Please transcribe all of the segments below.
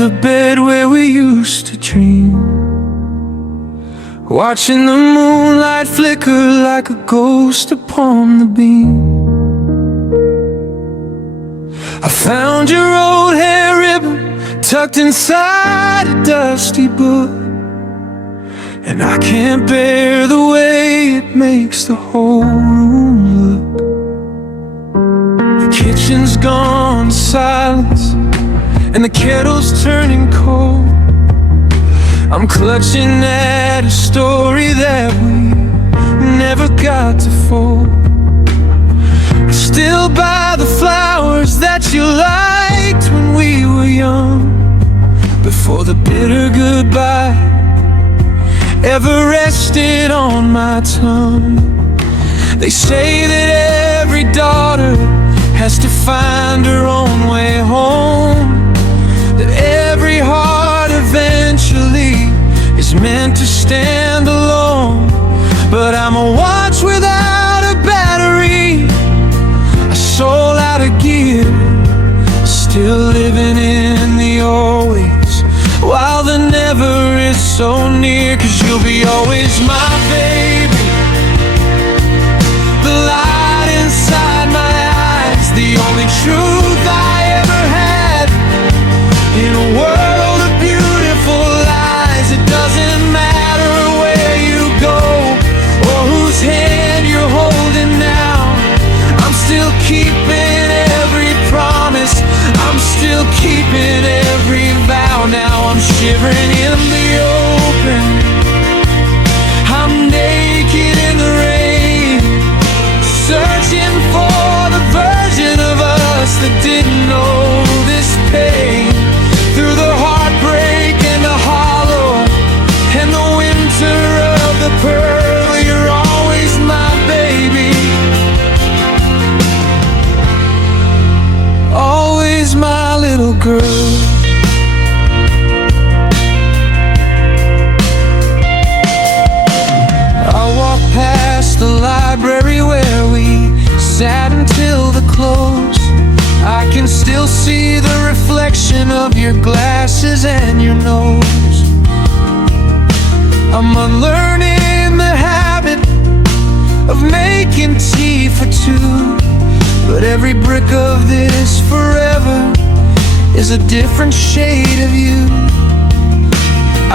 the bed where we used to dream, watching the moonlight flicker like a ghost upon the beam. I found your old hair ribbon tucked inside a dusty book, and I can't bear the way it makes the whole room look. The kitchen's gone to silence, and the kettle's turning cold. I'm clutching at a story that we never got to fold. I still buy the flowers that you liked when we were young, before the bitter goodbye ever rested on my tongue. They say that every daughter has to find her own way home, that every heart eventually is meant to stand alone. But I'm a watch without a battery, a soul out of gear, still living in the always, while the never is so near. 'Cause you'll be always my baby, the light inside my eyes, the only truth I ever had in a world of beautiful lies. It doesn't matter where you go or whose hand you're holding now, I'm still keeping every promise, I'm still keeping every vow. Now I'm shivering in the open, I'm naked in the rain, searching for the version of us that didn't know this pain. Through the heartbreak and the hollow and the winter of the pearl, you're always my baby, always my little girl. I walk past the library where we sat until the close. I can still see the reflection of your glasses and your nose. I'm unlearning the habit of making tea for two, but every brick of this forever is a different shade of you.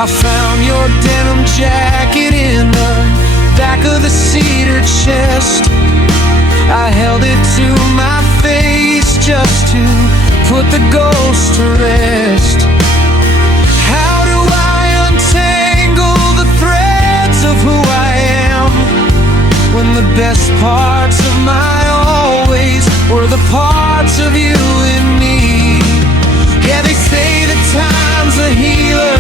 I found your denim jacket in the back of the cedar chest, I held it to my face just to put the ghost to rest. How do I untangle the threads of who I am, when the best parts of my always were the parts of you and me? Yeah, they say that time's a healer,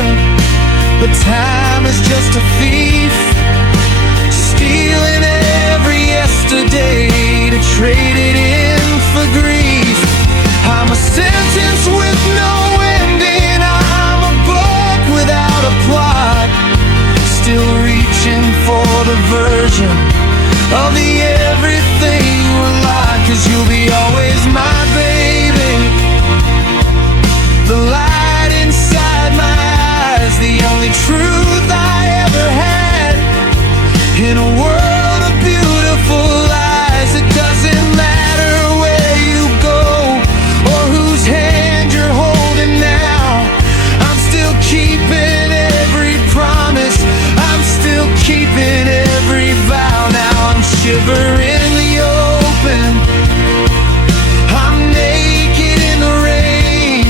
but time is just a thief, stealing every yesterday to trade it in for grief. I'm a sentence with no ending, I'm a book without a plot, still reaching for the version of the everything we're like. 'Cause you'll be always my baby, the light inside my eyes, the only truth I ever had in a world of beautiful lies. It doesn't matter where you go or whose hand you're holding now, I'm still keeping every promise, I'm still keeping every vow. Now I'm shivering in the open, I'm naked in the rain,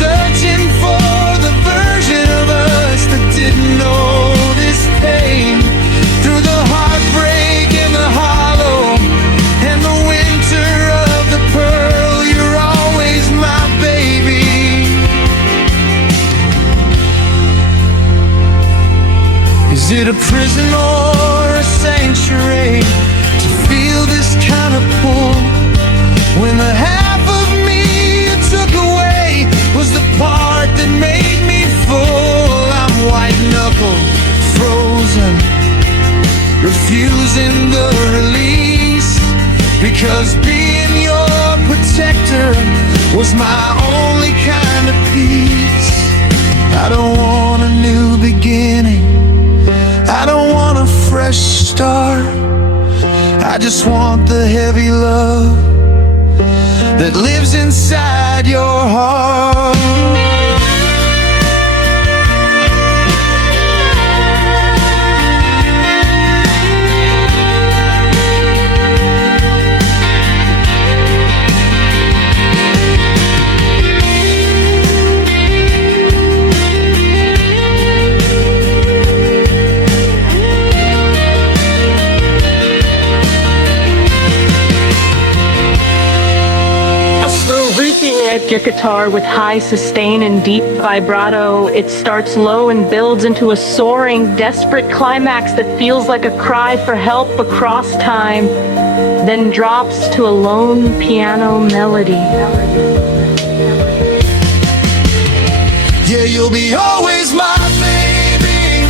searching for the version of us that didn't know this pain. Through the heartbreak and the hollow and the winter of the pearl, you're always my baby. Is it a prison or a sanctuary to feel this kind of pull, when the half of me you took away was the part that made me full? I'm white knuckled, frozen, refusing the release, because being your protector was my only kind of peace. just want the heavy love that lives inside your heart. At your guitar with high sustain and deep vibrato, it starts low and builds into a soaring, desperate climax that feels like a cry for help across time, then drops to a lone piano melody. Yeah, you'll be always my baby,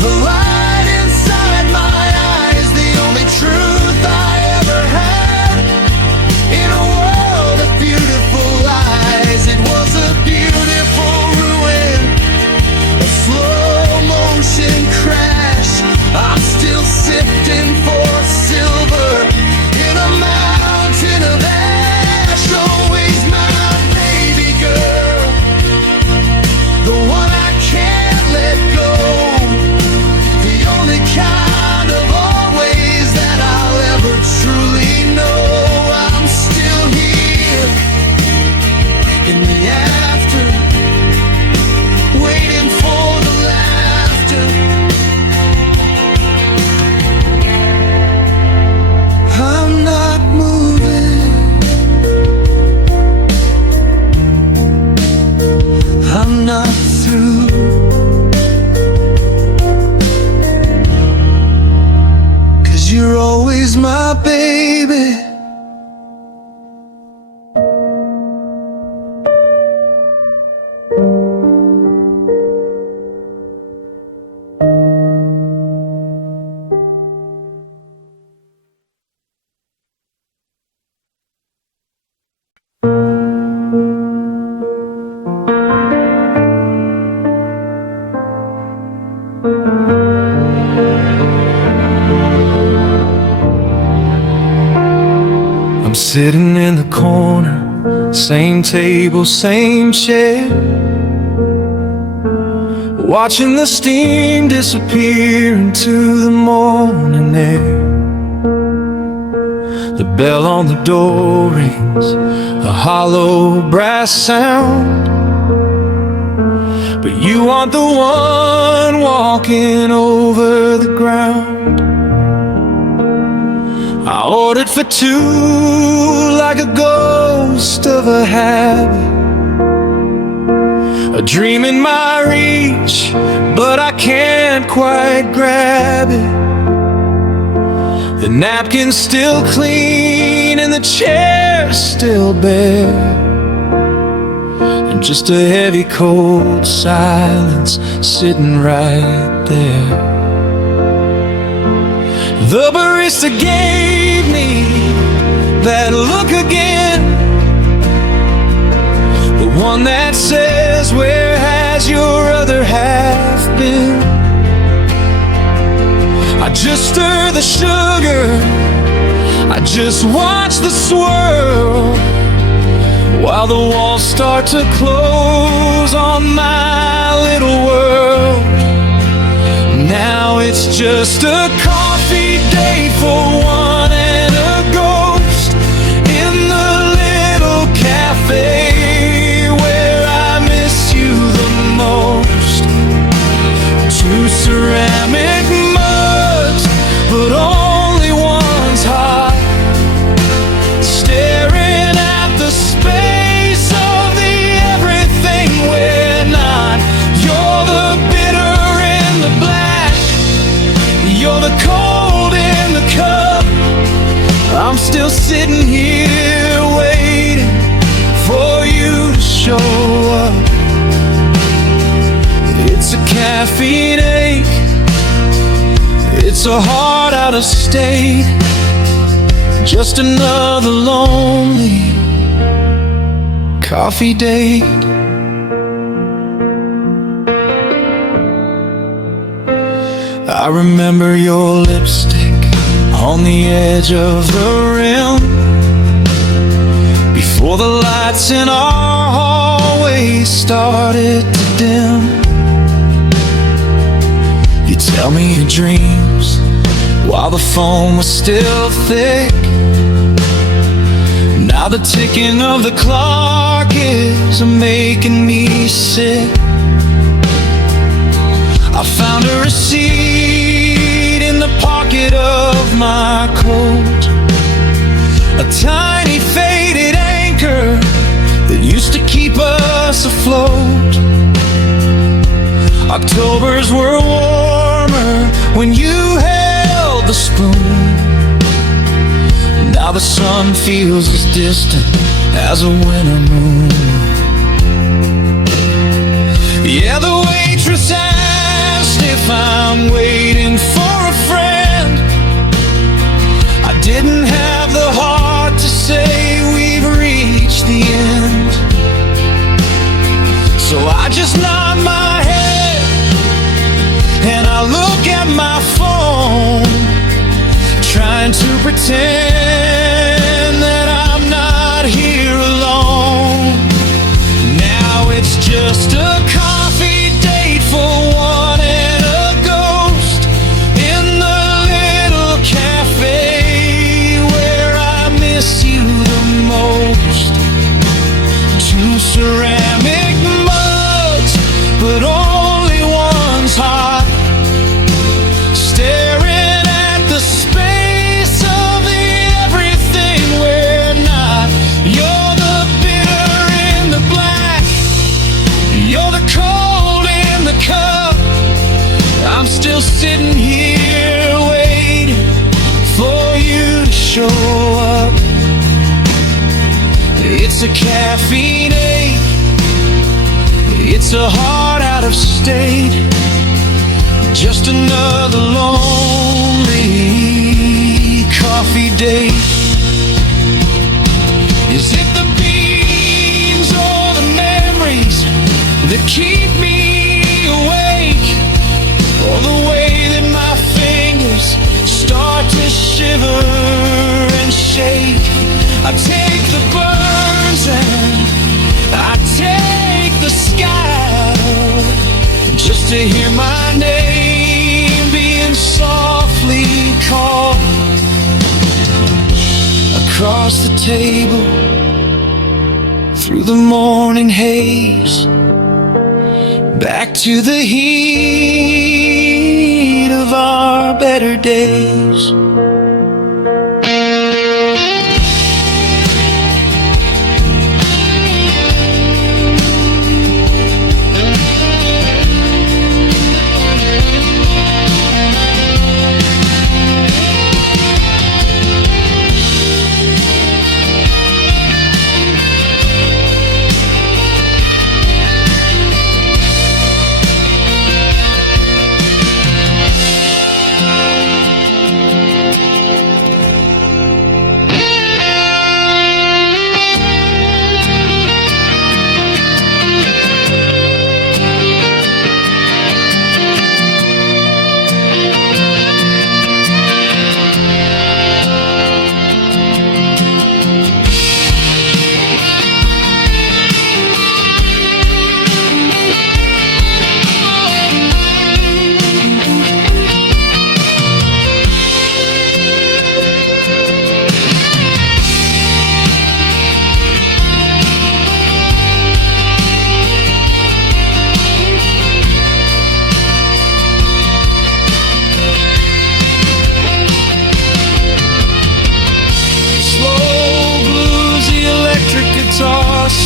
the light inside my eyes, the only truth I ever had in a world of beautiful lies. It was a beautiful ruin, a slow motion crash. I'm still sifting for silver in a mountain of ash. Always my baby girl, the one I can't let go, the only kind of always that I'll ever truly know. I'm still here in the after, waiting for the laughter. I'm not moving, I'm not through. 'Cause you're always my baby. I'm sitting in the corner, same table, same chair, watching the steam disappear into the morning air. The bell on the door rings, a hollow brass sound, but you aren't the one walking over the ground. I ordered for two like a ghost of a habit, a dream in my reach, but I can't quite grab it. The napkin's still clean and the chair's still bare, and just a heavy cold silence sitting right there. The barista gave me that look again, the one that says, where has your other half been? I just stir the sugar, I just watch the swirl, while the walls start to close on my little world. Now it's just a coffee day for one and a ghost in the little cafe where I miss you the most. Two ceramic mugs, but only one's hot, staring at the space of the everything we're not. You're the bitter in the black, you're the cold in the cup. I'm still sitting here waiting for you to show up. It's a caffeine ache, it's a heart out of state, just another lonely coffee date. I remember your lipstick on the edge of the rim, before the lights in our hallway started to dim. You tell me your dreams while the phone was still thick. Now the ticking of the clock is making me sick. I found a receipt in the pocket of my coat, a tiny faded anchor that used to keep us afloat. Octobers were warmer when you held the spoon. Now the sun feels as distant as a winter moon. Yeah, the waitress asked if I'm waiting for a friend. I didn't have the heart to say we've reached the end, so I just nod my head and I look at my phone, trying to pretend that I'm not here alone. Now it's just a coffee date for one and a ghost in the little cafe where I miss you the most. Two ceramic mugs, but only one's hot, staring at the space of the everything we're not. You're the bitter in the black, you're the cold in the cup. I'm still sitting here waiting for you to show up. It's a caffeine ache, it's a heart out of state, just another lonely coffee date. Is it the beans or the memories that keep me awake, or the way that my fingers start to shiver and shake? I take the burns and I take the sky, just to hear my name being softly called. Across the table, through the morning haze, back to the heat of our better days.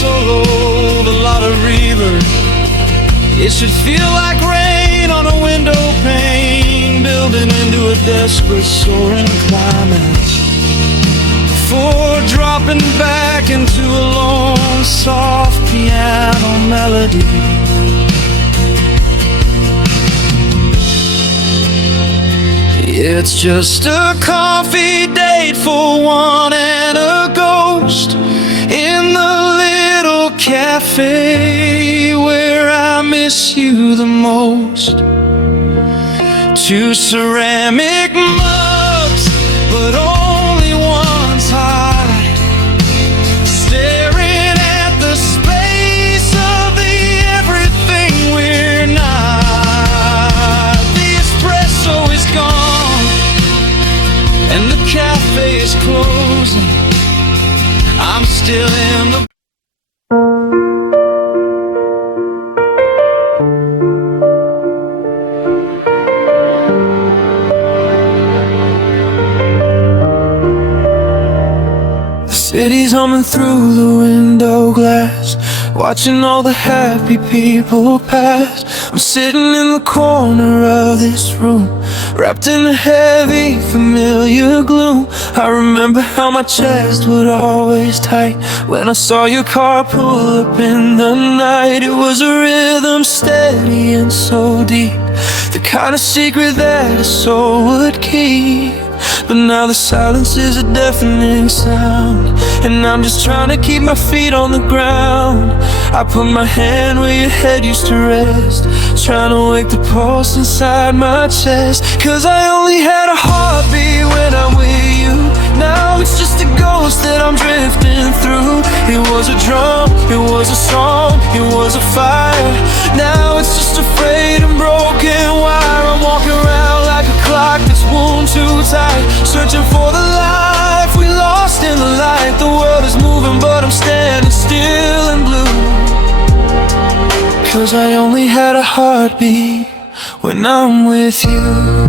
Solo, a lot of reverb. It should feel like rain on a window pane, building into a desperate soaring climax, before dropping back into a lone soft piano melody. It's just a coffee date for one and a ghost in the little cafe where I miss you the most. Two ceramic mugs, city's humming through the window glass, watching all the happy people pass. I'm sitting in the corner of this room, wrapped in a heavy, familiar gloom. I remember how my chest would always tight when I saw your car pull up in the night. It was a rhythm steady and so deep, the kind of secret that a soul would keep. But now the silence is a deafening sound, and I'm just trying to keep my feet on the ground. I put my hand where your head used to rest, trying to wake the pulse inside my chest. Cause I only had a heartbeat when I'm with you. Now it's just a ghost that I'm drifting through. It was a drum, it was a song, it was a fire. Now it's just a frayed and broken wire. I'm walking around like a clock that's wound too tight, searching for the life we lost in the light. The world is moving but I'm standing still and blue. Cause I only had a heartbeat when I'm with you.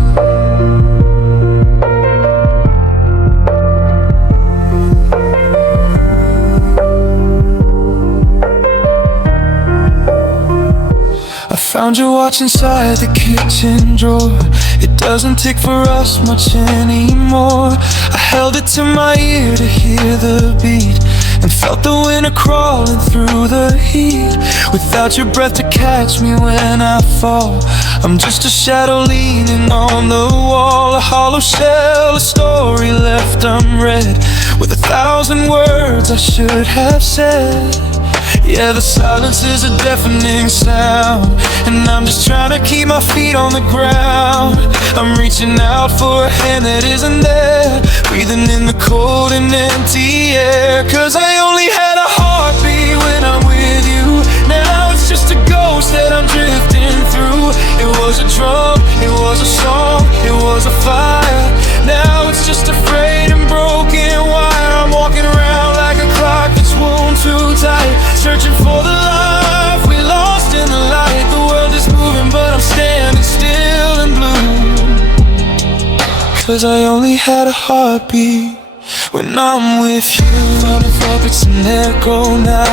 Found your watch inside the kitchen drawer. It doesn't tick for us much anymore. I held it to my ear to hear the beat, and felt the winter crawling through the heat. Without your breath to catch me when I fall, I'm just a shadow leaning on the wall. A hollow shell, a story left unread, with 1,000 words I should have said. Yeah, the silence is a deafening sound, and I'm just trying to keep my feet on the ground. I'm reaching out for a hand that isn't there, breathing in the cold and empty air. Cause I only had a heartbeat when I'm with you. Now it's just a ghost that I'm drifting through. It was a drum, it was a song, it was a fire. Now it's just a frayed and broken wire. I'm walking around like a clock that's wound too tight, searching for the life we lost in the light. The world is moving but I'm standing still and blue. Cause I only had a heartbeat when I'm with you. Running up, it's an echo now.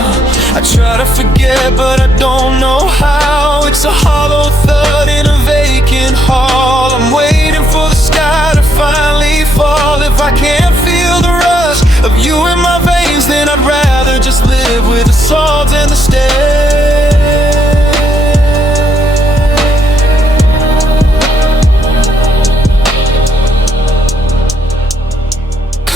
I try to forget but I don't know how. It's a hollow thud in a vacant hall. I'm waiting for the sky to finally fall. If I can't feel the rush of you in my veins, then I'd rather just live with the salt and the stairs.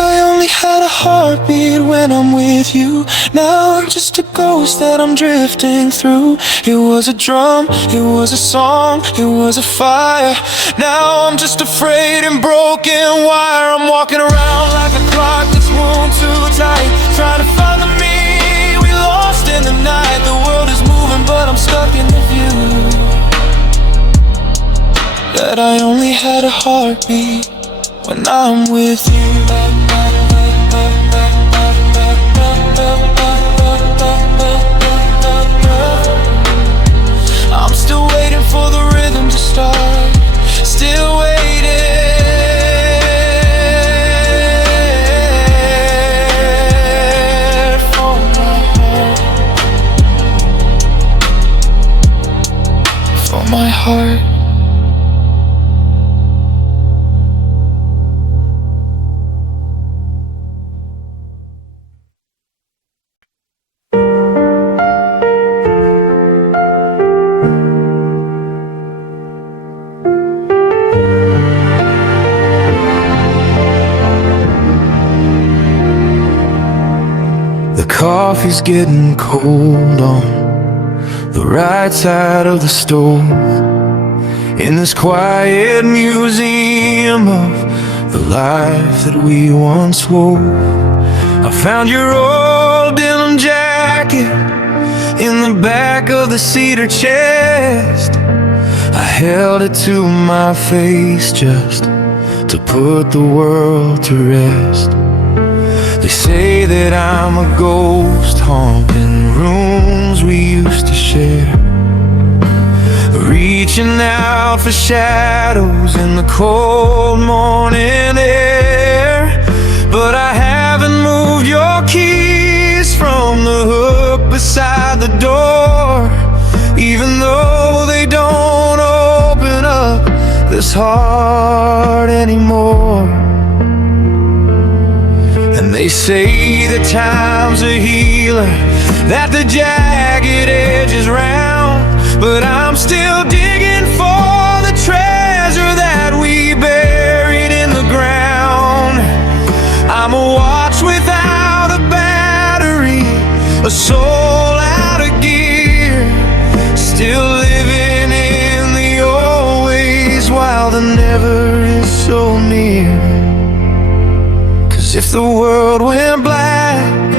I only had a heartbeat when I'm with you. Now I'm just a ghost that I'm drifting through. It was a drum, it was a song, it was a fire. Now I'm just afraid and broken wire. I'm walking around like a clock that's wound too tight, trying to find the me we lost in the night. The world is moving but I'm stuck in the view that I only had a heartbeat when I'm with you. I'm still waiting for the rhythm to start, still waiting for my heart, for my heart. Coffee's getting cold on the right side of the stove, in this quiet museum of the life that we once wove. I found your old denim jacket in the back of the cedar chest. I held it to my face just to put the world to rest. They say that I'm a ghost haunting rooms we used to share, reaching out for shadows in the cold morning air. But I haven't moved your key the door, even though they don't open up this heart anymore. And they say that time's a healer, that the jagged edge is round, but I'm still digging for the treasure that we buried in the ground. I'm a watch without a battery, a soul out of gear, still living in the old ways while the never is so near. 'Cause if the world went black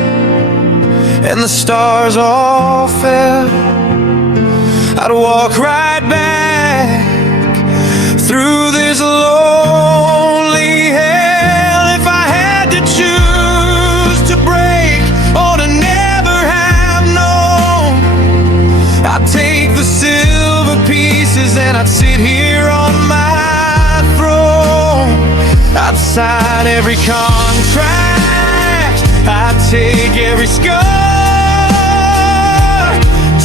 and the stars all fell, I'd walk right back through this lonely hell. If I had to choose to break or to never have known, I'd take the silver pieces and I'd sit here on my throne. I'd sign every contract, I'd take every scar,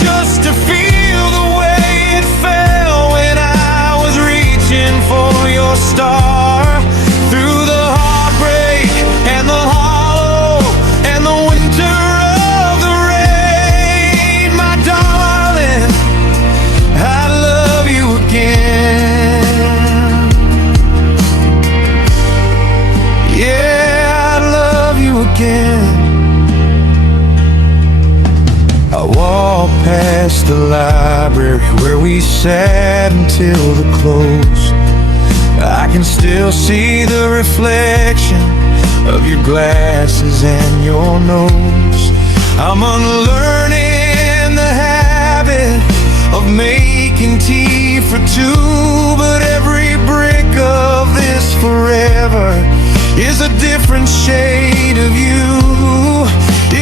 just to feel the way it felt when I was reaching for your star. Through the heartbreak and the hollow and the winter of the rain, my darling, I love you again. Yeah, I love you again. I walk past the library where we sat until the close. I can still see the reflection of your glasses and your nose. I'm unlearning the habit of making tea for two, but every brick of this forever is a different shade of you.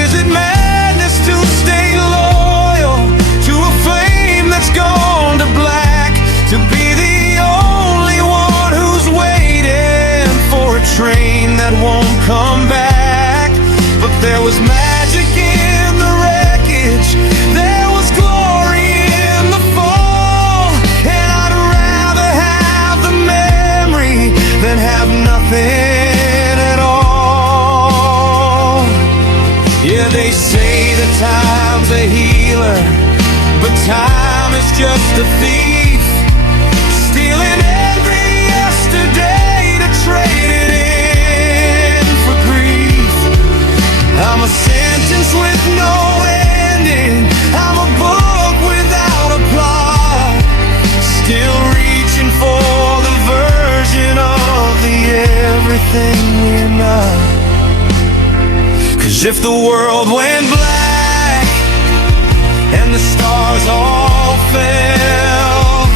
Is it madness to stay loyal to a flame that's gone to black, to be the only one who's waiting for a train that won't come back? But there was magic in the wreckage, there was glory in the fall, and I'd rather have the memory than have nothing at all. Yeah, they say that time's a healer, but time is just a thief, stealing every yesterday to trade it in for grief. I'm a sentence with no ending, I'm a book without a plot, still reaching for the version of the everything we're not. 'Cause if the world went black and the stars all fell,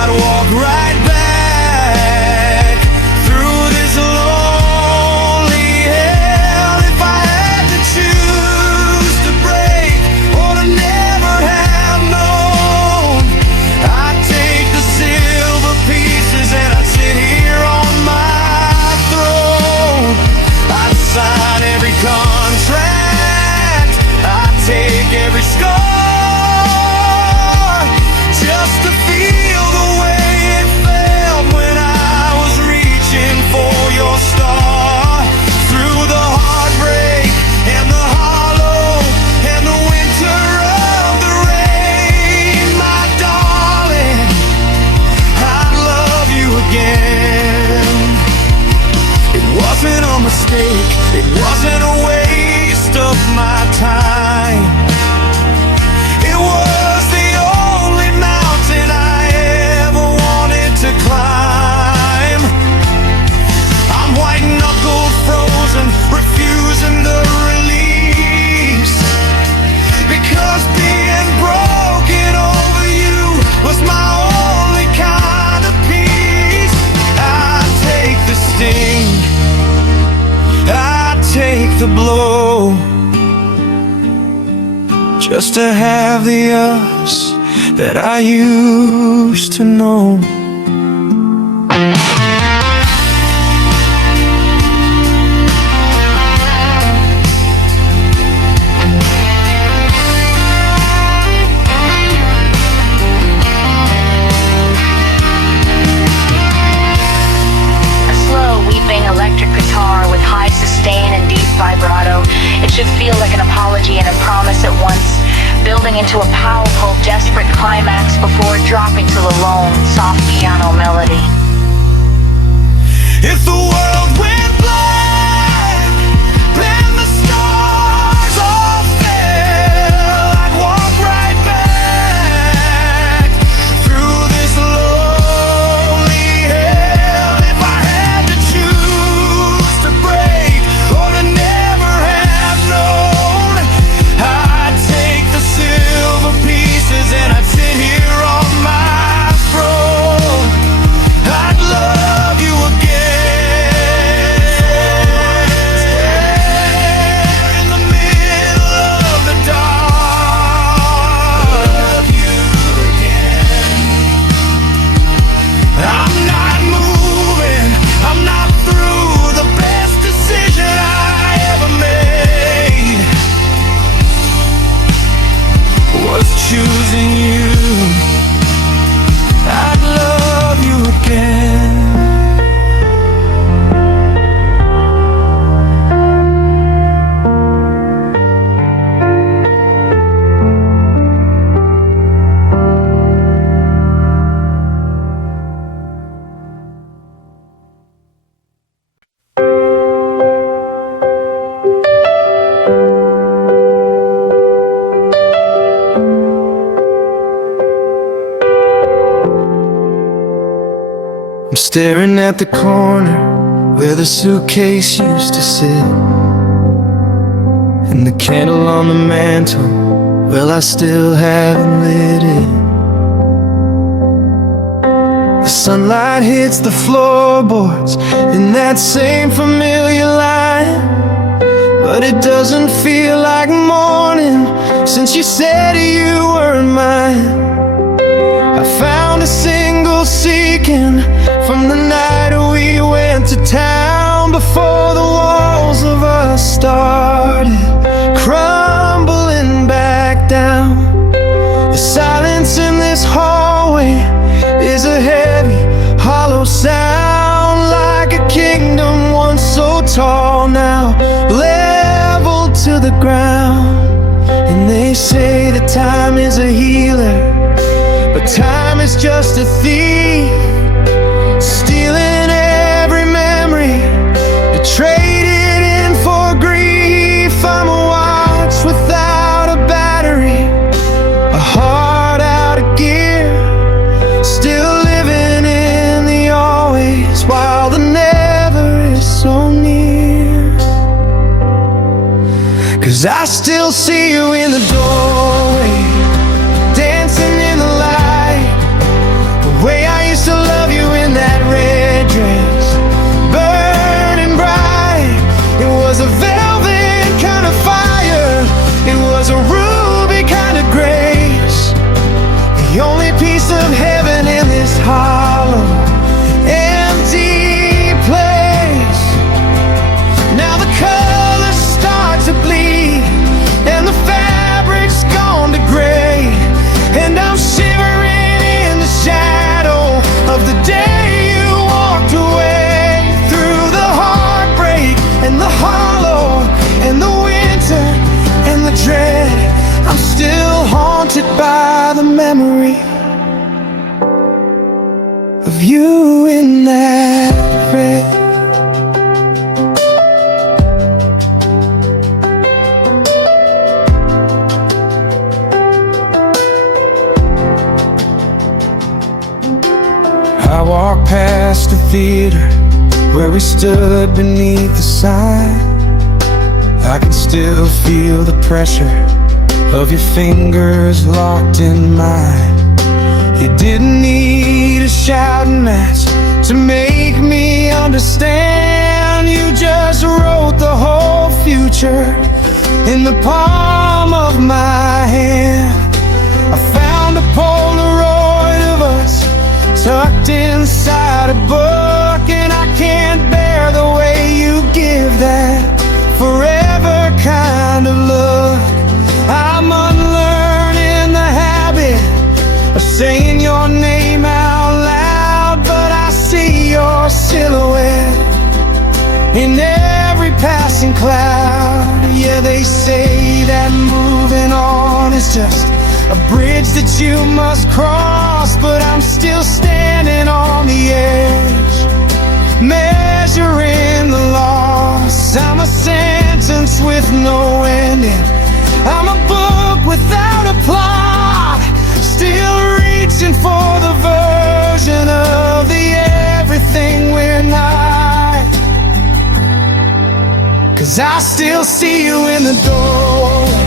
I'd walk right back through this lonely hell. If I had to choose to break or to never have known, I'd take the silver pieces and I'd sit here on my throne. I'd sign every contract, I'd take every scar, just to feel the way it felt when I was reaching for your star. Through the heartbreak and the hollow and the winter of the rain, my darling, I love you again. It wasn't a mistake, it wasn't a waste of my time. It was the only mountain I ever wanted to climb. I'm white-knuckled, frozen, refusing the release, because being broken over you was my only kind of peace. I take the sting, I take the blow, just to have the us that I used to know. powerful, desperate climax before dropping to the lone, soft piano melody. If the world went black, then the stars all fell, I'd walk right back through this lonely hell. If I had to choose to break or to never have known, I'd take the silver pieces and I'd sit here on my throne. I'd love you again. Choosing you, I'd love you again. I'm staring at the corner where the suitcase used to sit, and the candle on the mantle, well, I still haven't lit it. The sunlight hits the floorboards in that same familiar line, but it doesn't feel like morning since you said you weren't mine. I found a single seeking from the night we went to town, before the walls of us started crumbling back down. The silence in this hallway is a heavy, hollow sound, like a kingdom once so tall, now leveled to the ground. And they say that time is a healer, but time is just a thief, stealing every memory to trade it in for grief. I'm a watch without a battery, a heart out of gear, still living in the always while the never is so near. 'Cause I still see you in the doorway, dancing in the light, the way I used to love you in that red dress, burning bright. It was a velvet kind of fire, it was a ruby kind of grace, the only piece of heaven in this hollow, empty place. Now the colors start to bleed and the fabric's gone to gray, and I'm shivering in the shadow of the day you walked away. Through the heartbreak and the hollow and the winter and the dread, I'm still haunted by the memory of you in that red. I walk past the theater where we stood beneath the sign. I can still feel the pressure of your fingers locked in mine. You didn't need a shouting match to make me understand. You just wrote the whole future in the palm of my hand. I found a Polaroid of us tucked inside a book, and I can't bear the way you give that forever kind of look. I'm unlearning the habit of saying your name out loud, but I see your silhouette in every passing cloud. Yeah, they say that moving on is just a bridge that you must cross, but I'm still standing on the edge, measuring the loss. I'm a sentence with no ending, I'm a book without a plot, still reaching for the version of the everything we're not. 'Cause I still see you in the doorway,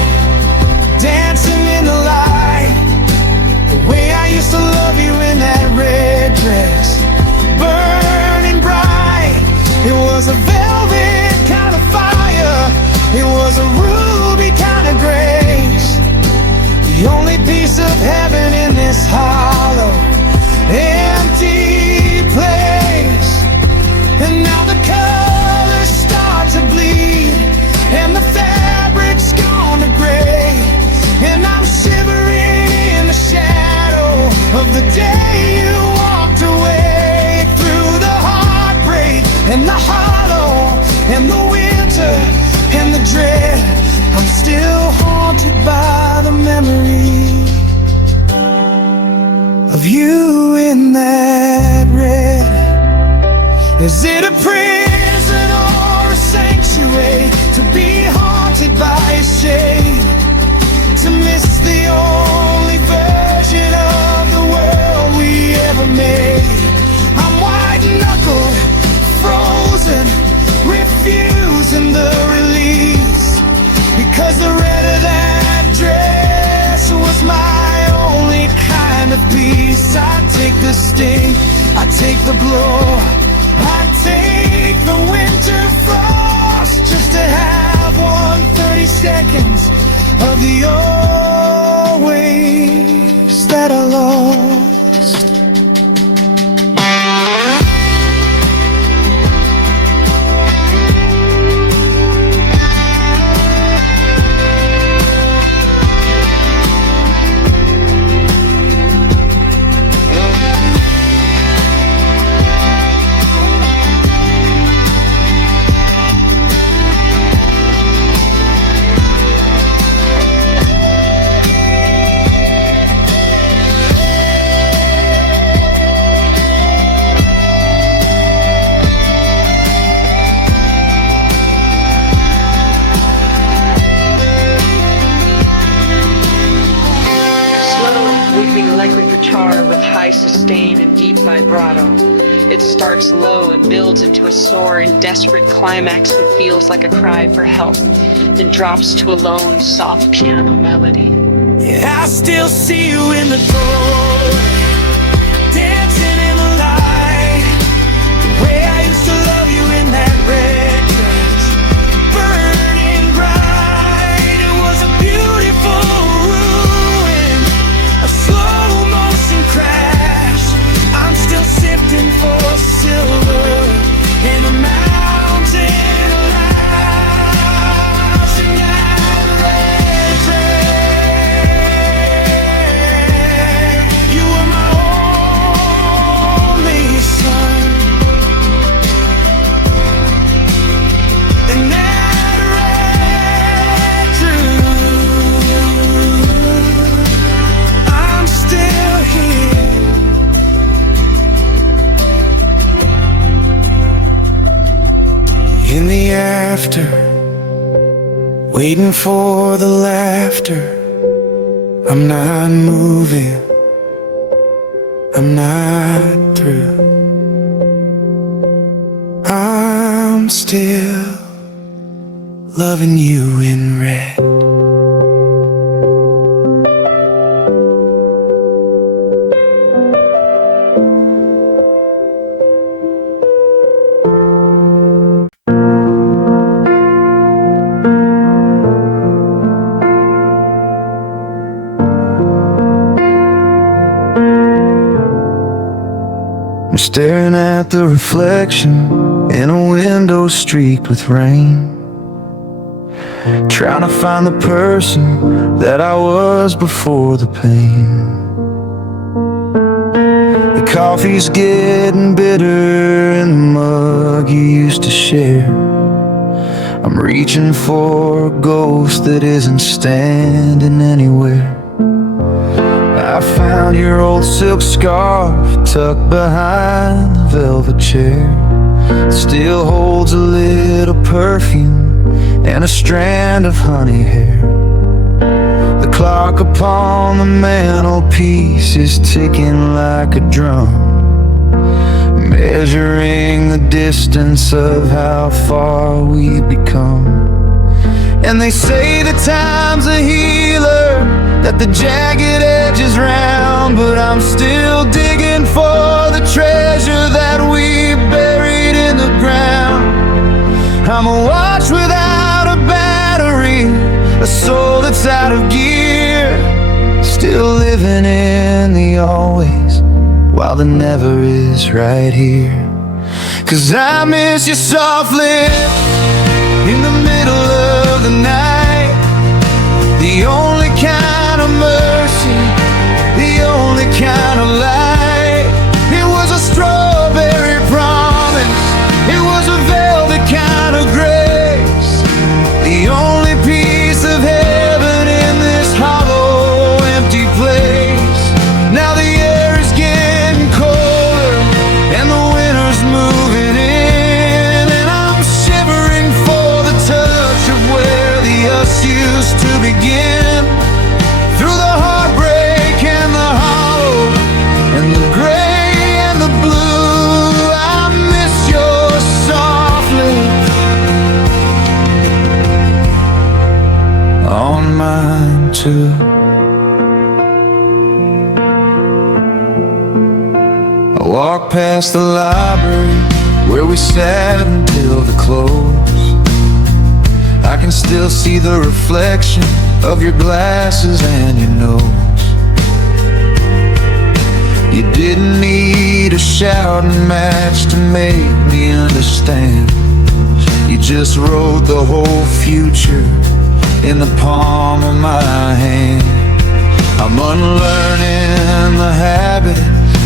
dancing in the light, the way I used to love you in that red dress, burning bright. It was a velvet kind of fire, it was a ruby kind of grace, the only piece of heaven in this hollow, empty place. And now the colors start to bleed, and the fabric's gone to gray, and I'm shivering in the shadow of the day you walked away. Through the heartbreak and the hollow and the winter and the dread, I'm still haunted by the memory of you in that red. Is it a prison or a sanctuary to be haunted by a shade, to miss the only version of the world we ever made? I'm white-knuckled, frozen, refusing the release, because the red of that dress was my only kind of peace. I take the sting, I take the blow, I take the winter frost, just to have 130 seconds of the always that I lost. Electric guitar with high sustain and deep vibrato. It starts low and builds into a soaring, desperate climax that feels like a cry for help, then drops to a lone, soft piano melody. Yeah, I still see you in the doorway, dancing in the light, the way I used to love you in that red dress, burning bright. It was a beautiful ruin, a slow motion crash. I'm still sifting for silver in a mountain of ash, and that red dress, you were my only sun. And that red dress, I'm still here. In the after, waiting for the laughter, I'm not moving, I'm not through. I'm still loving you in red. I'm staring at the reflection in a window streaked with rain, trying to find the person that I was before the pain. The coffee's getting bitter in the mug you used to share. I'm reaching for a ghost that isn't standing anywhere. I found your old silk scarf tucked behind the velvet chair. It still holds a little perfume and a strand of honey hair. The clock upon the mantelpiece is ticking like a drum, measuring the distance of how far we've become. And they say that time's a healer, that the jagged edge is round, but I'm still digging for the treasure that we buried in the ground. I'm a watch without a battery, a soul that's out of gear, still living in the always while the never is right here. 'Cause I miss your soft lips in the middle of the night, the only kind of mercy, the only kind of light. It was a strawberry promise, it was a velvet kind of grace, the only piece of heaven in this hollow, empty place. Now the air is getting colder and the winter's moving in, and I'm shivering for the touch of where the us used to begin. Through the heartbreak and the hollow and the gray and the blue, I miss your soft lips on mine too. I walk past the library where we sat until the close. I can still see the reflection of your glasses and your nose. You didn't need a shouting match to make me understand. You just wrote the whole future in the palm of my hand. I'm unlearning the habit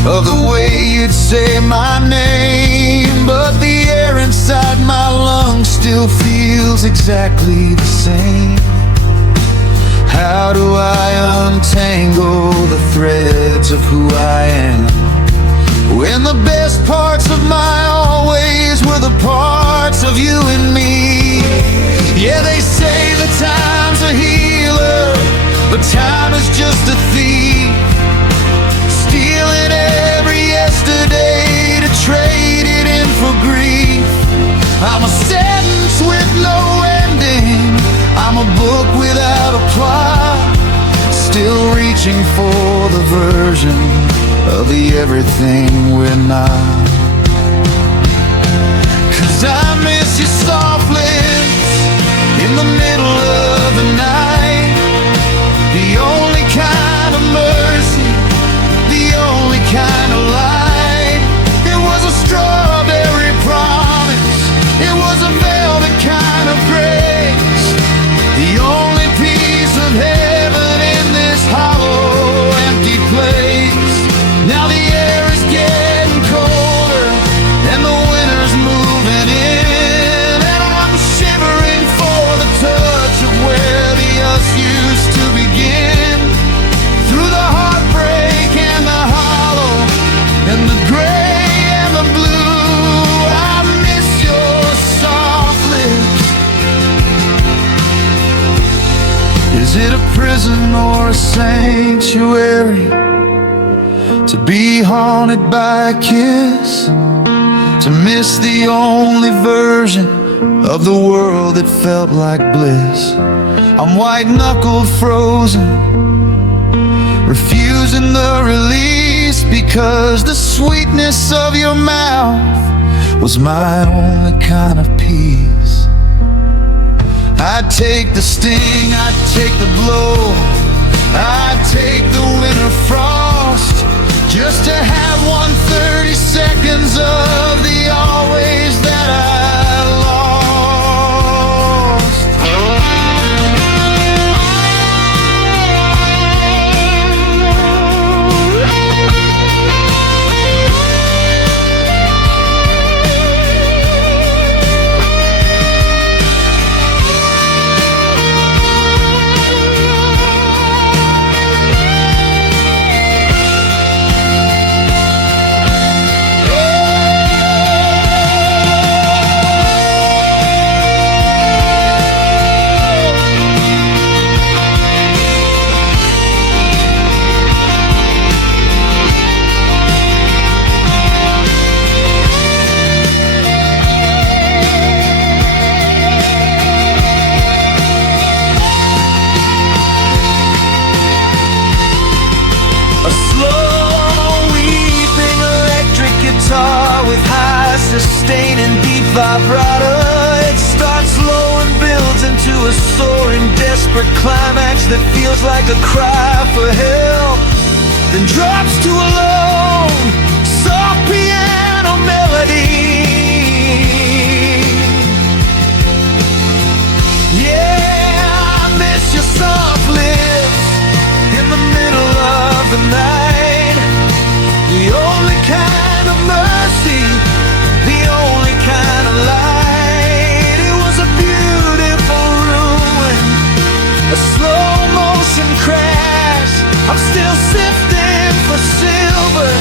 of the way you'd say my name, but the air inside my lungs still feels exactly the same. How do I untangle the threads of who I am, when the best parts of my always were the parts of you and me? Yeah, they say that time's a healer, but time is just a thief, stealing every yesterday to trade it in for grief. I'm a sentence with no ending, I'm a book without a plot, still reaching for the version of the everything we're not. 'Cause I miss your soft lips in the middle of the night, the only kind of mercy, the only kind of light. It was a strawberry promise, it was a velvet kind of grace, the only piece of heaven in this hollow, empty place. Now the air is getting colder and the winter's moving in, and I'm shivering for the touch of where the us used to begin. Through the heartbreak and the hollow and the gray and the blue, I miss your soft lips. Is it a prison or a sanctuary to be haunted by a kiss, to miss the only version of the world that felt like bliss? I'm white-knuckled frozen, refusing the release, because the sweetness of your mouth was my only kind of peace. I'd take the sting, I'd take the blow, I'd take the winter frost, just to have 130 seconds of the always that I lost. sustaining deep vibrato. It starts low and builds into a soaring, desperate climax that feels like a cry for help, then drops to a lone, soft piano melody. Yeah, I miss your soft lips in the middle of the night. The only kind of mercy, the only kind of light. It was a beautiful ruin, a slow motion crash. I'm still sifting for silver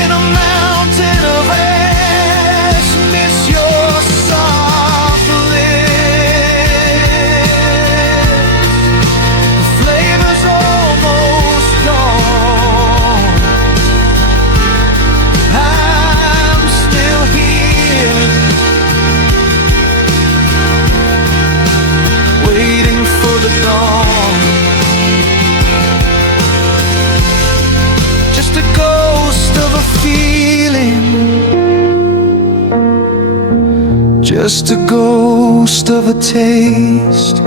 in a mountain of ash. Miss your soft lips. The flavor's almost gone. I'm still here, waiting for the dawn. Just a ghost of a feeling, just a ghost of a taste.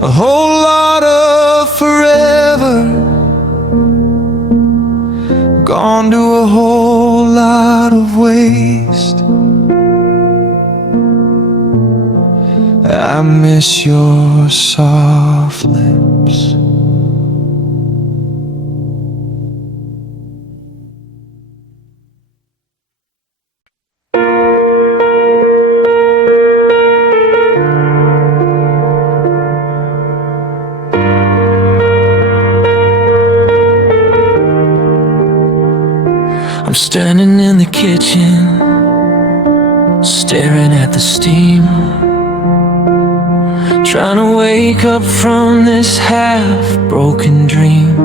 A whole lot of forever gone to a whole lot of waste. I miss your soft lips. I'm standing in the kitchen, staring at the steam, trying to wake up from this half-broken dream.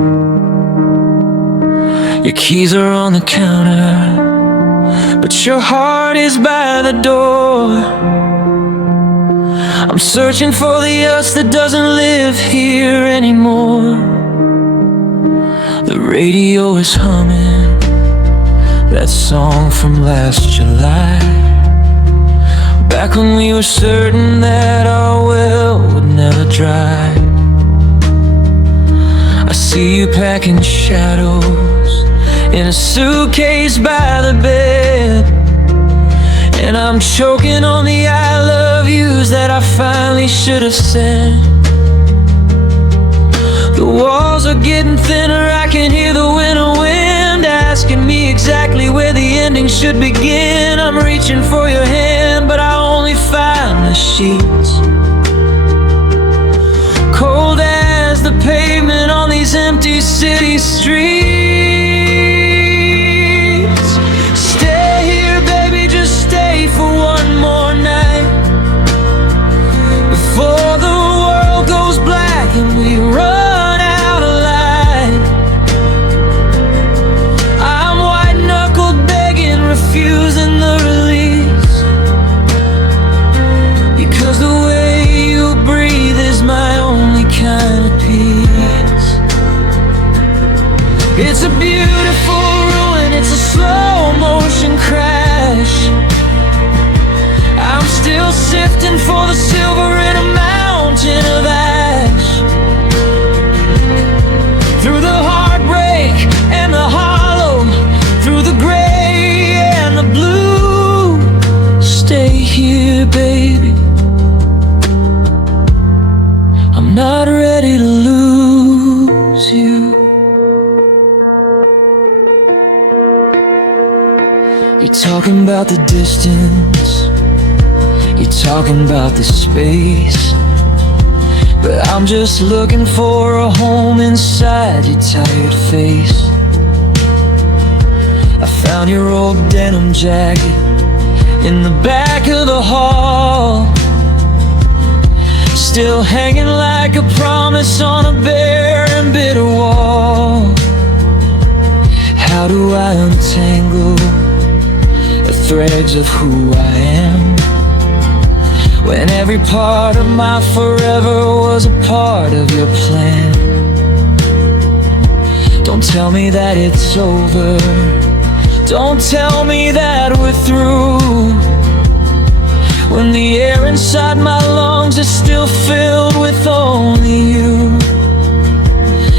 Your keys are on the counter, but your heart is by the door. I'm searching for the us that doesn't live here anymore. The radio is humming that song from last July, back when we were certain that our well would never dry. I see you packing shadows in a suitcase by the bed, and I'm choking on the I love yous that I finally should have said. The walls are getting thinner, I can hear the winter wind asking me exactly where the ending should begin. I'm reaching for your hand, but I only find the sheets, cold as the pavement on these empty city streets. Stay here, baby, just stay for one more night before the world goes black and we run. Refusing the release, because the way you breathe is my only kind of peace. It's a beautiful ruin, it's a slow motion crash. I'm still sifting for the silver in a mountain of ash. Through the heartbreak and the hollow, through the gray and the blue, stay here, baby. I'm not ready to lose you. You're talking about the distance, you're talking about the space, but I'm just looking for a home inside your tired face. I found your old denim jacket in the back of the hall, still hanging like a promise on a bare and bitter wall. How do I untangle the threads of who I am, when every part of my forever was a part of your plan? Don't tell me that it's over, Don't tell me that we're through, when the air inside my lungs is still filled with only you.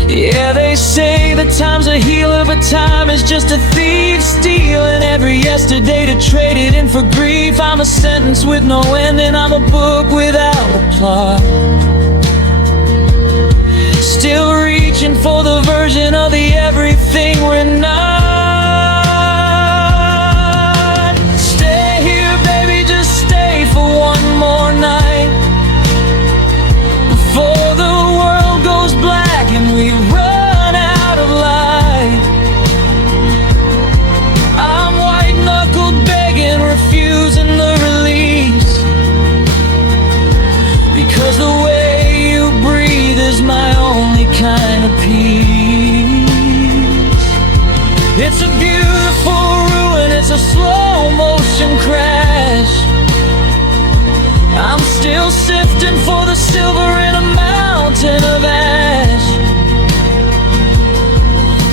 Yeah, they say that time's a healer, but time is just a thief, stealing every yesterday to trade it in for grief. I'm a sentence with no ending, I'm a book without a plot, still reaching for the version of the everything we're not. Stay here, baby, just stay for one more night, before the world goes black and we run out of light. I'm white-knuckled begging, refusing the release, because the way you breathe is my only kind of peace. It's a beautiful ruin, it's a slow motion crash. I'm still sifting for the silver in a mountain of ash.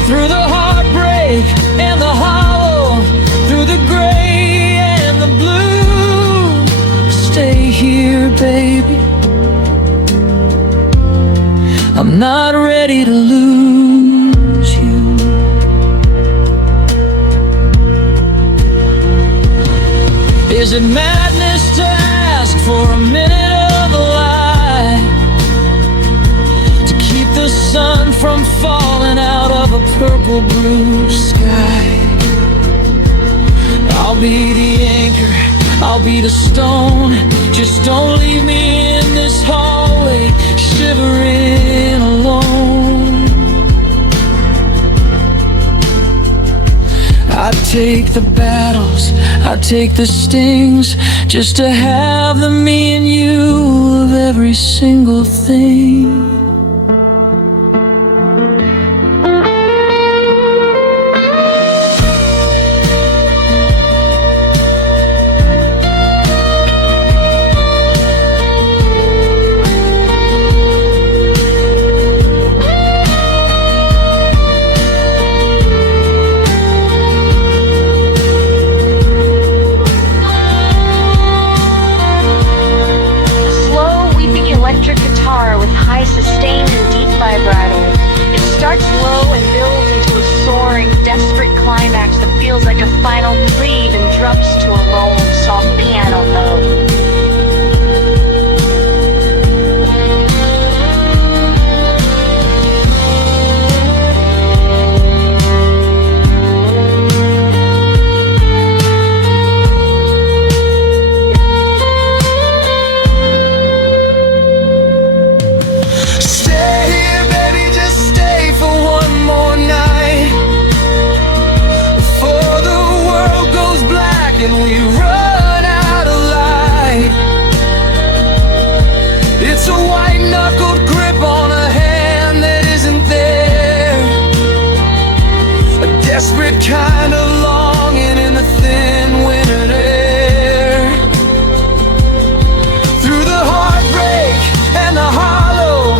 Through the heartbreak and the hollow, through the gray and the blue, stay here, baby. I'm not ready to lose you. Is it madness to ask for a minute of a lie, to keep the sun from falling out of a purple blue sky? I'll be the anchor, I'll be the stone. Just don't leave me in this hallway, shivering alone. I take the battles, I take the stings, just to have the me and you of every single thing. Electric guitar with high sustain and deep vibrato. It starts low and builds into a soaring, desperate climax that feels like a final plead and drops to a lone, soft piano note. And we run out of light. It's a white-knuckled grip on a hand that isn't there, a desperate kind of longing in the thin winter air. Through the heartbreak and the hollow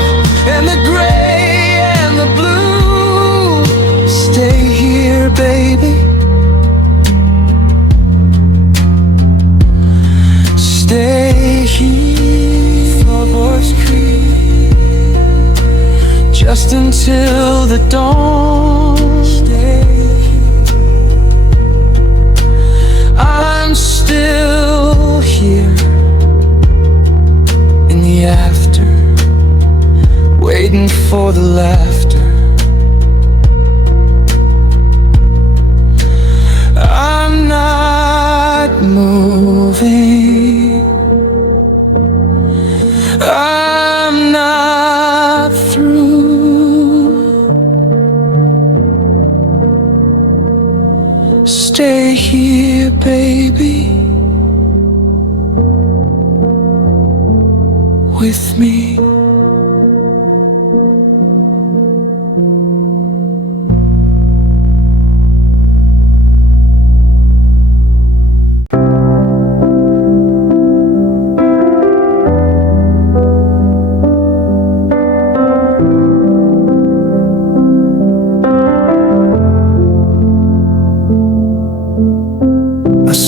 and the gray and the blue, stay here, baby. Stay here, Floorboards Creek, just until the dawn. Stay here. I'm still here in the after, waiting for the laughter. I'm not moving, I'm not through. Stay here, baby, with me.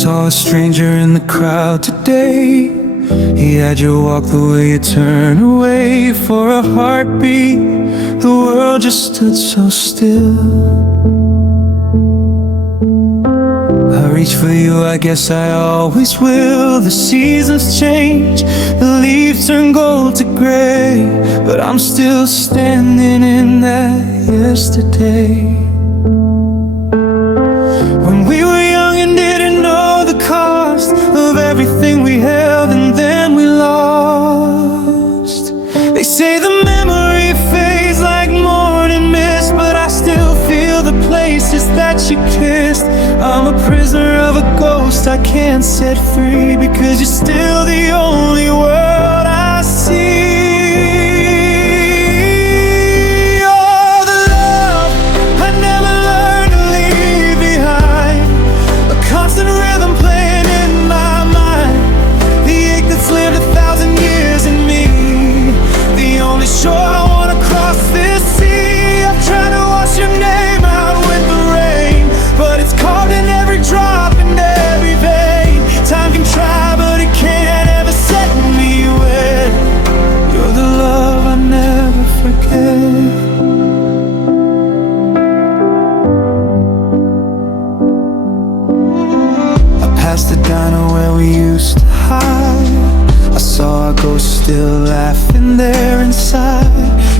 Saw a stranger in the crowd today. He had you walk the way you turn away. For a heartbeat, the world just stood so still. I reach for you, I guess I always will. The seasons change, the leaves turn gold to gray, but I'm still standing in that yesterday. When we were young and didn't know the cost of everything we held and then we lost. They say the memory fades like morning mist, but I still feel the places that you kissed. I'm a prisoner of a ghost I can't set free, because you're still the only world I see. Still laughing there inside,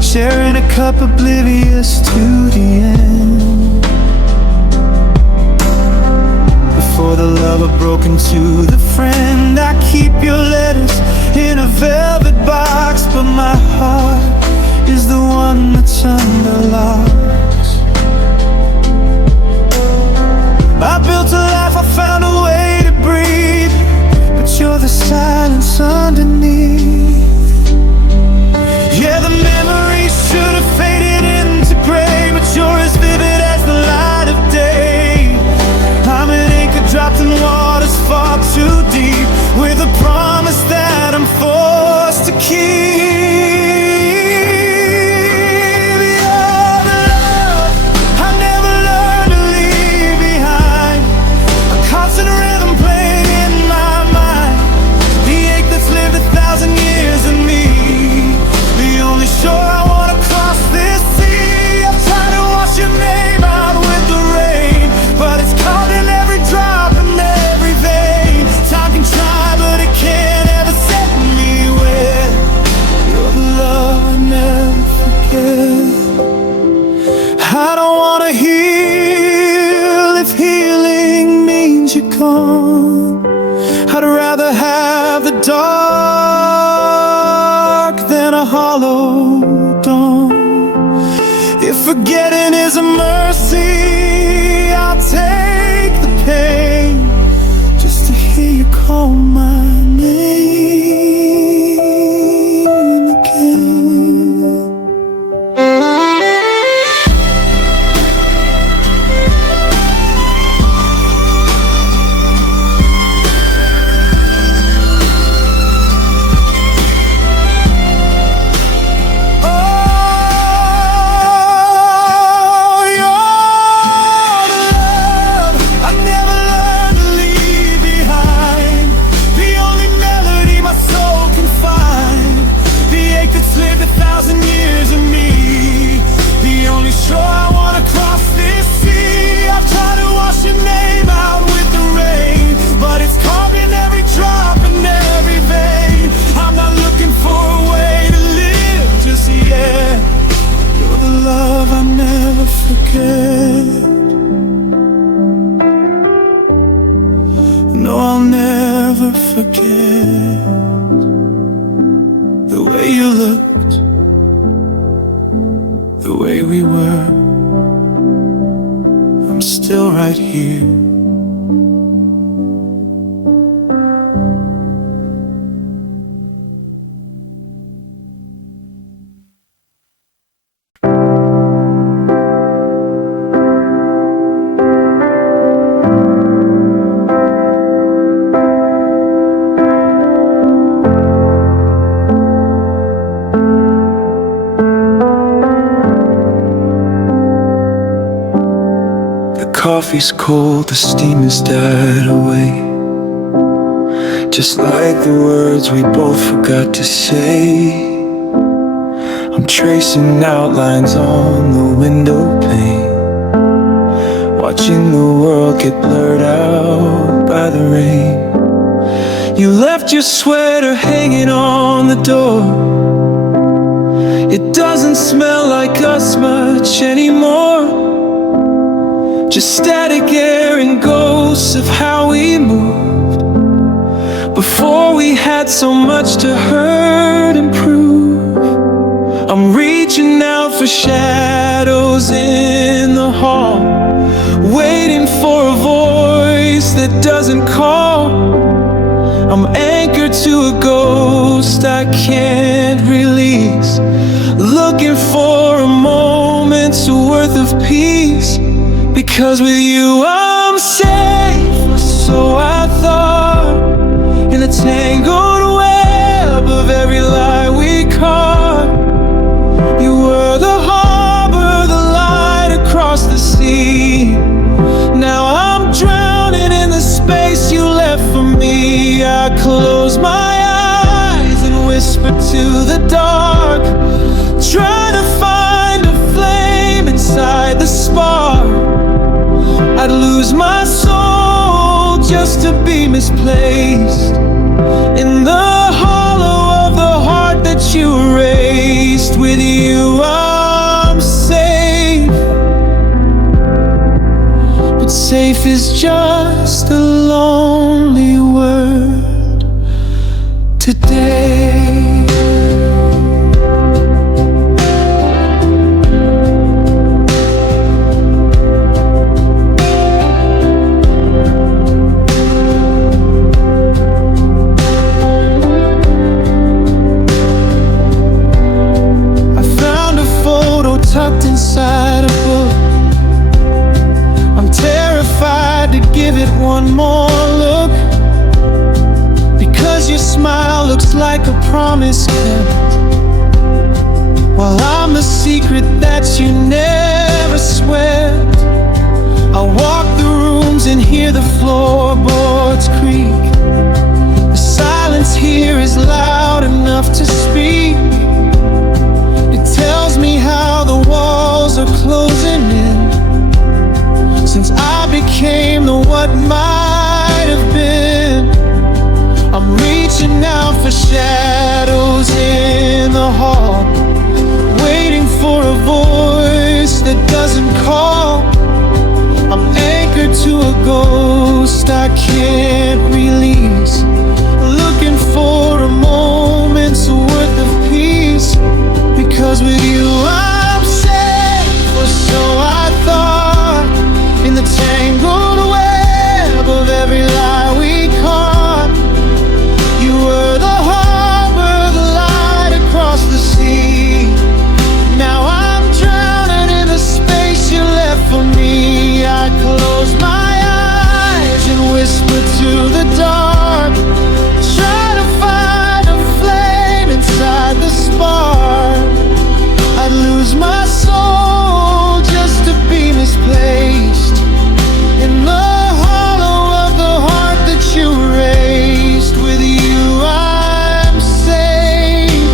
sharing a cup oblivious to the end. Before the lover broke into the friend, I keep your letters in a velvet box, but my heart is the one that's under locks. I built a life, I found a way to breathe, but you're the silence underneath. Yeah, the memories should have faded into gray, but you're as vivid as the light of day. I'm an anchor dropped in waters far too deep, with a promise that I'm forced to keep. You're the love I never learned to leave behind, a constant rhythm playing in my mind, the ache that's lived 1,000 years in me. Sure, I wanna cross this sea. I'm trying to wash your name out with the rain, but it's caught in every drop and every vein. Time can try, but it can't ever set me wet. You're the love I never forget. I don't wanna heal if healing means you're gone. I'd rather have the dark than a hollow dawn. If forgetting is a mercy, I'll take the pain, just to hear you call my name again. No, I'll never forget the way you looked, the way we were. I'm still right here. Coffee's cold, the steam has died away. just like the words we both forgot to say. I'm tracing outlines on the window pane, watching the world get blurred out by the rain. You left your sweater hanging on the door. It doesn't smell like us much anymore, just static air and ghosts of how we moved before we had so much to hurt and prove. I'm reaching out for shadows in the hall, waiting for a voice that doesn't call. I'm anchored to a ghost I can't release, looking for a moment's worth of peace. Because with you I'm safe, or so I thought, in the tangled web of every lie we caught. You were the harbor, the light across the sea. Now I'm drowning in the space you left for me. I close my eyes and whisper to the dark, trying to find a flame inside the spark. I'd lose my soul just to be misplaced in the hollow of the heart that you erased. With you I'm safe, but safe is just a lonely word today. Tucked inside a book, I'm terrified to give it one more look, because your smile looks like a promise kept, while I'm the secret that you never swept. I walk the rooms and hear the floorboards creak. The silence here is loud enough to speak. Tells me how the walls are closing in, since I became the what might have been. I'm reaching out for shadows in the hall, waiting for a voice that doesn't call. I'm anchored to a ghost I can't release, looking for a moment's worth of peace. Because with you I'm safe, or so I thought, in the tangled web of every lie we caught. You were the harbor, the light across the sea. Now I'm drowning in the space you left for me. I close my eyes and whisper to the dark, try to find a flame inside the spark. I'd lose my soul just to be misplaced in the hollow of the heart that you raised. With you I'm safe,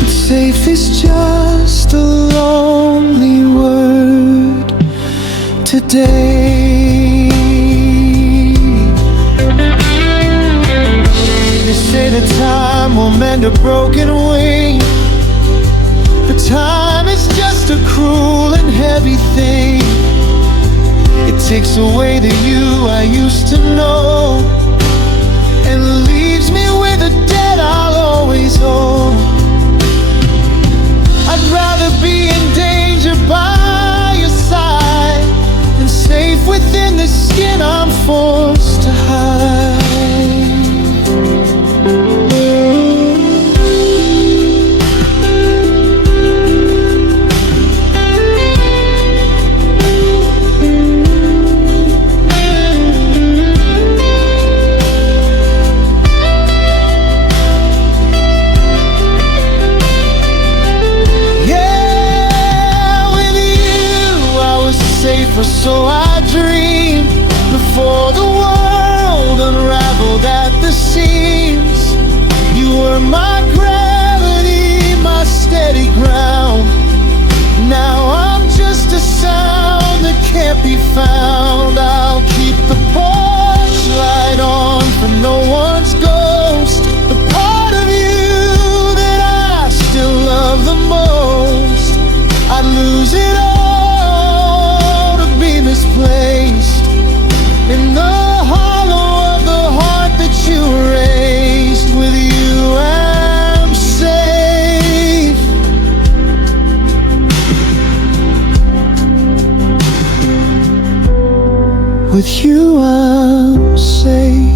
but safe is just a lonely word today. They say that time will mend a broken wing, but time is just a cruel and heavy thing. It takes away the you I used to know, and leaves me with a debt I'll always owe. I'd rather be in danger by your side than safe within the skin I'm forced to hide. So I dreamed before the world unraveled at the seams. You were my gravity, my steady ground. Now I'm just a sound that can't be found. I'll keep the porch light on for no one's ghost. The part of you that I still love the most. I'd lose it all to be misplaced in the hollow of the heart that you raised. With you I'm safe. With you I'm safe.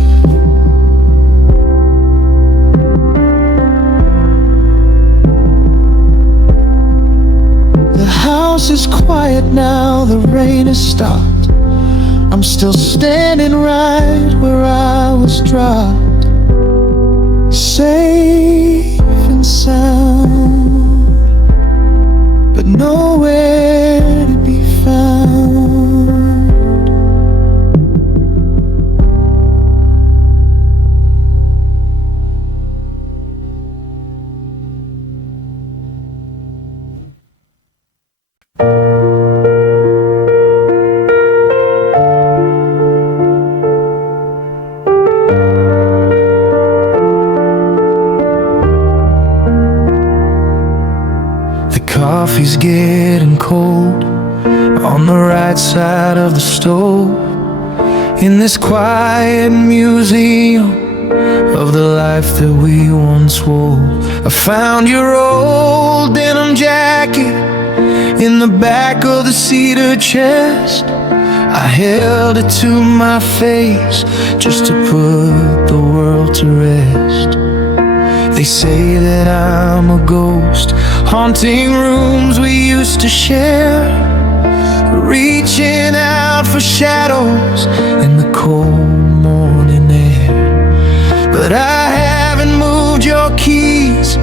The house is quiet now, the rain has stopped. I'm still standing right where I was dropped, safe and sound, but nowhere to be found. Coffee's getting cold on the right side of the stove, in this quiet museum of the life that we once wove. I found your old denim jacket in the back of the cedar chest. I held it to my face just to put the world to rest. They say that I'm a ghost, haunting rooms we used to share, reaching out for shadows in the cold morning air. But I haven't moved your keys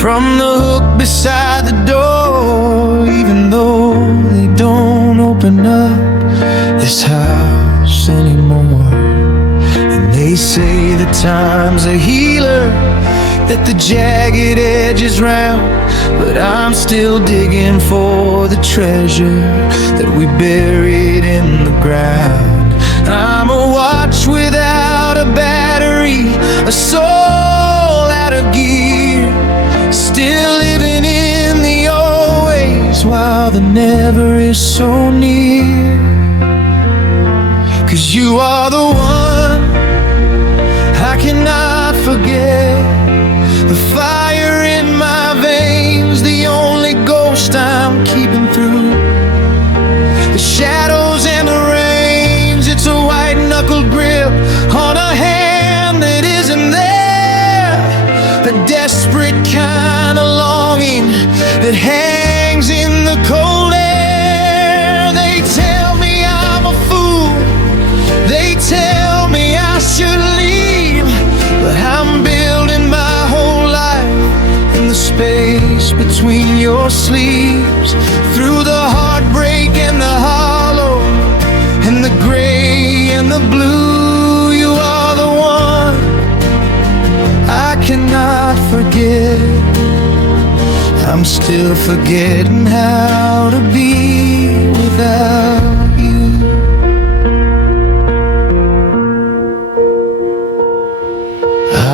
from the hook beside the door, even though they don't open up this house anymore. And they say that time's a healer, that the jagged edge is round, but I'm still digging for the treasure that we buried in the ground. I'm a watch without a battery, a soul out of gear, still living in the old ways while the never is so near. 'Cause you are the one I cannot forget. The fire in my veins, the only ghost I'm keeping through. The shadows and the rains, it's a white-knuckled grip on a hand that isn't there. A desperate kind of longing that hangs in the cold air. They tell me I'm a fool, they tell me I should leave, but I'm building my whole life in the space between your sleeves. Through the heartbreak and the hollow, and the gray and the blue, you are the one I cannot forget. I'm still forgetting how to be without you.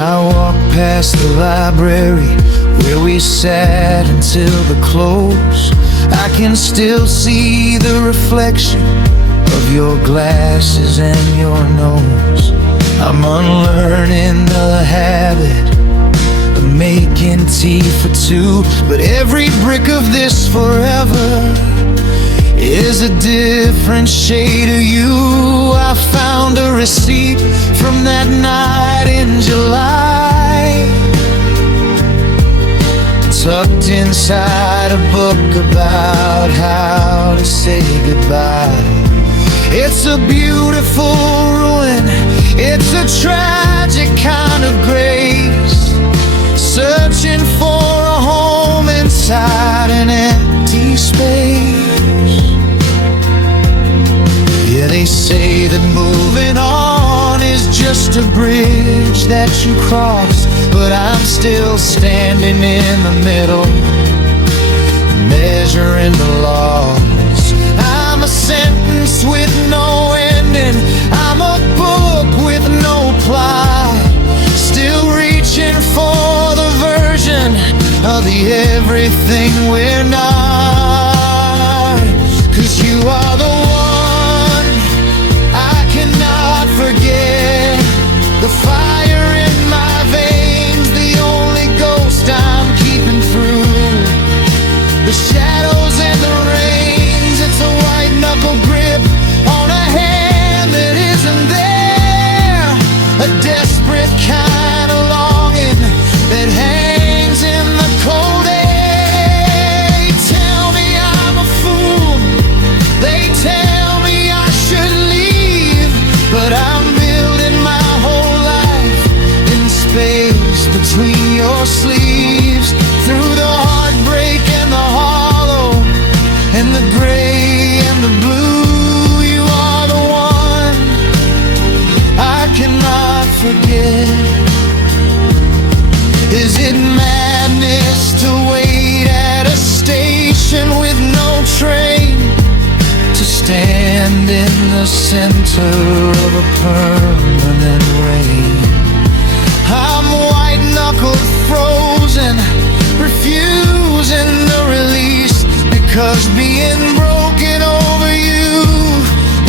I walk past the library where we sat until the close. I can still see the reflection of your glasses and your nose. I'm unlearning the habit of making tea for two, but every brick of this forever is a different shade of you. I found a receipt from that night in July, tucked inside a book about how to say goodbye. It's a beautiful ruin, it's a tragic kind of grace, searching for a home inside an empty space. Yeah, they say that moving on is just a that you crossed, but I'm still standing in the middle, measuring the loss. I'm a sentence with no ending, I'm a book with no plot, still reaching for the version of the everything we're not. 'Cause you are the one I cannot forget, the fire in my veins, the only ghost I'm keeping through the shadows and the rains. It's a white knuckle grip on a hand that isn't there, a desperate kind of longing that hangs in the cold air. They tell me I'm a fool, they tell me I should leave, but I'm building my whole life in space between your sleeves, through the heartbreak and the hollow and the gray and the blue. You are the one I cannot forget. Is it madness to wait at a station with no train, to stand in the center of a permanent rain? I'm white-knuckled, frozen, refusing to release, because being broken over you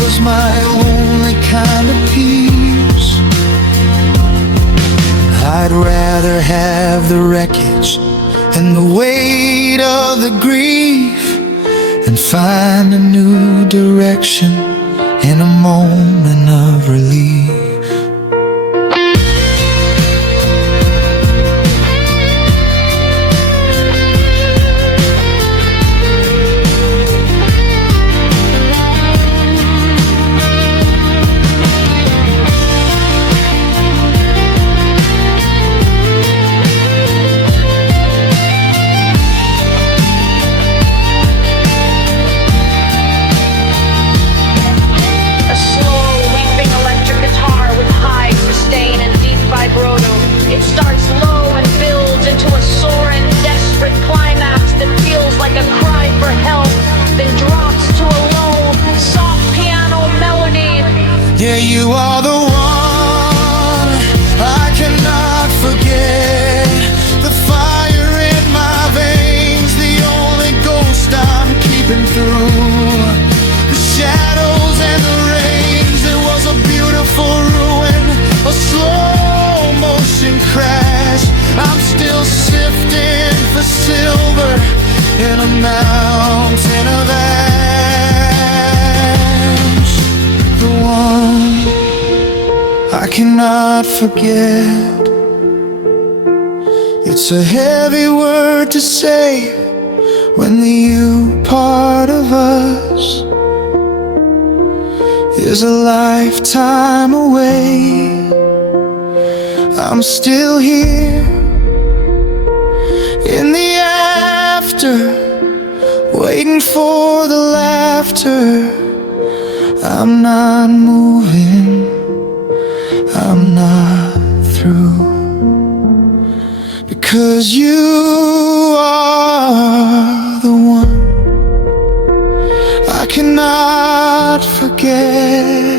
was my only kind of peace. I'd rather have the wreckage and the weight of the grief than find a new direction in a moment of relief. Yeah, you are the one I cannot forget, the fire in my veins, the only ghost I'm keeping through the shadows and the rains. It was a beautiful ruin, a slow motion crash. I'm still sifting for silver in a mountain of ash. The one I cannot forget. It's a heavy word to say when the you part of us is a lifetime away. I'm still here in the after, waiting for the laughter. I'm not moving, I'm not through, because you are the one I cannot forget.